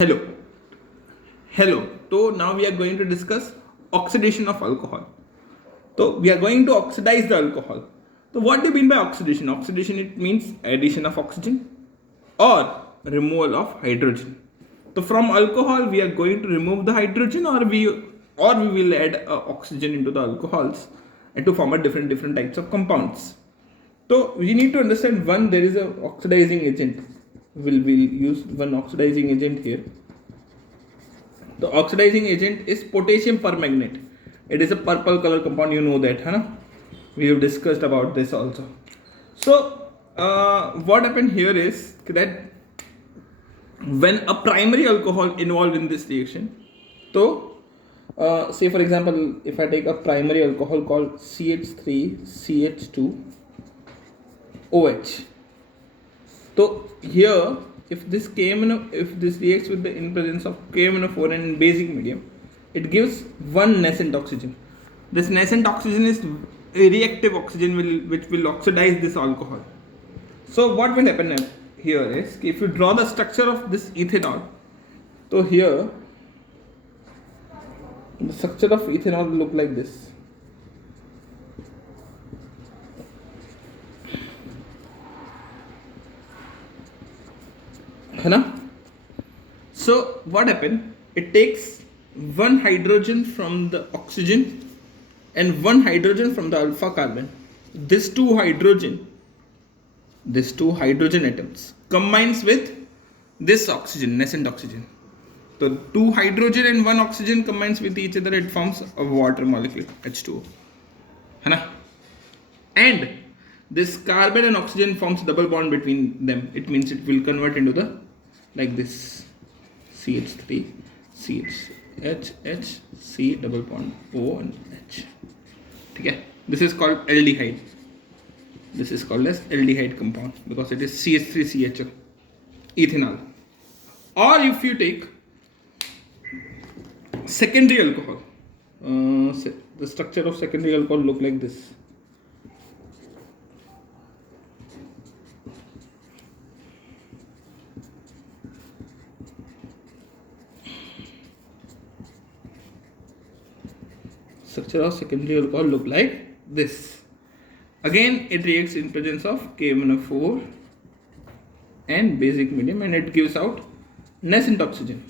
Hello. Hello. So now we are going to discuss oxidation of alcohol. So we are going to oxidize the alcohol. So what do you mean by oxidation? Oxidation, it means addition of oxygen or removal of hydrogen. So from alcohol we are going to remove the hydrogen, or we will add oxygen into the alcohols and to form a different types of compounds. So we need to understand, one, there is a oxidizing agent. We'll use one oxidizing agent here. The oxidizing agent is potassium permanganate. It is a purple color compound, you know that, huh? We have discussed about this also. So what happened here is that when a primary alcohol involved in this reaction, so say for example, if I take a primary alcohol called CH3CH2OH. So here, if this reacts with the in presence of KMnO4 and in basic medium, it gives one nascent oxygen. This nascent oxygen is a reactive oxygen which will oxidize this alcohol. So what will happen here is, if you draw the structure of this ethanol, so here the structure of ethanol will look like this. So what happened? It takes one hydrogen from the oxygen and one hydrogen from the alpha carbon. These two hydrogen atoms combines with this oxygen, nascent oxygen. So two hydrogen and one oxygen combines with each other, it forms a water molecule, H2O. And this carbon and oxygen forms double bond between them. It means it will convert into the like this, CH3 CH H C double bond O and H. Okay, this is called aldehyde. This is called as aldehyde compound because it is CH3CHO, ethanol. Or if you take secondary alcohol, the structure of secondary alcohol look like this. Structure of secondary alcohol look like this. Again, it reacts in presence of KMnO4 and basic medium, and it gives out nascent oxygen.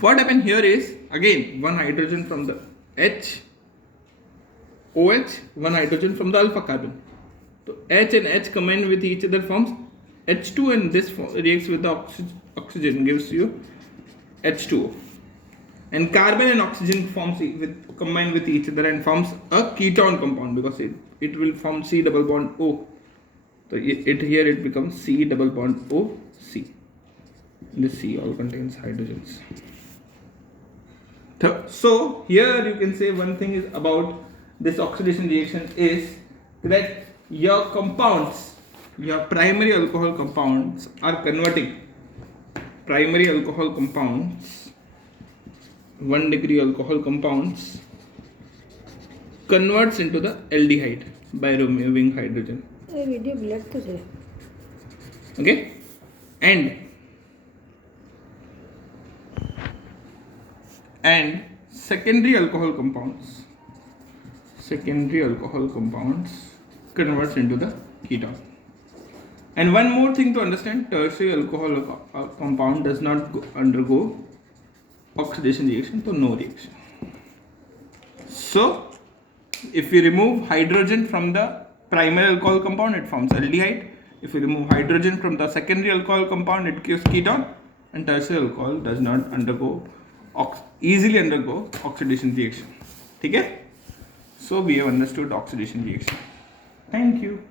What happened here is, again, one hydrogen from the OH, one hydrogen from the alpha carbon. So H and H combine with each other forms H2, and this reacts with the oxygen, gives you H2O. And carbon and oxygen combine with each other and forms a ketone compound because it will form C double bond O. So here it becomes C double bond O C. This C all contains hydrogens. So here you can say one thing is about this oxidation reaction is that your compounds, your primary alcohol compounds are converting. Primary alcohol compounds, 1 degree alcohol compounds, converts into the aldehyde by removing hydrogen. Okay, and secondary alcohol compounds converts into the ketone. And one more thing to understand, tertiary alcohol compound does not undergo oxidation reaction, so no reaction. So if you remove hydrogen from the primary alcohol compound, it forms aldehyde. If you remove hydrogen from the secondary alcohol compound, it gives ketone. And tertiary alcohol does not easily undergo oxidation reaction. Okay? So we have understood oxidation reaction. Thank you.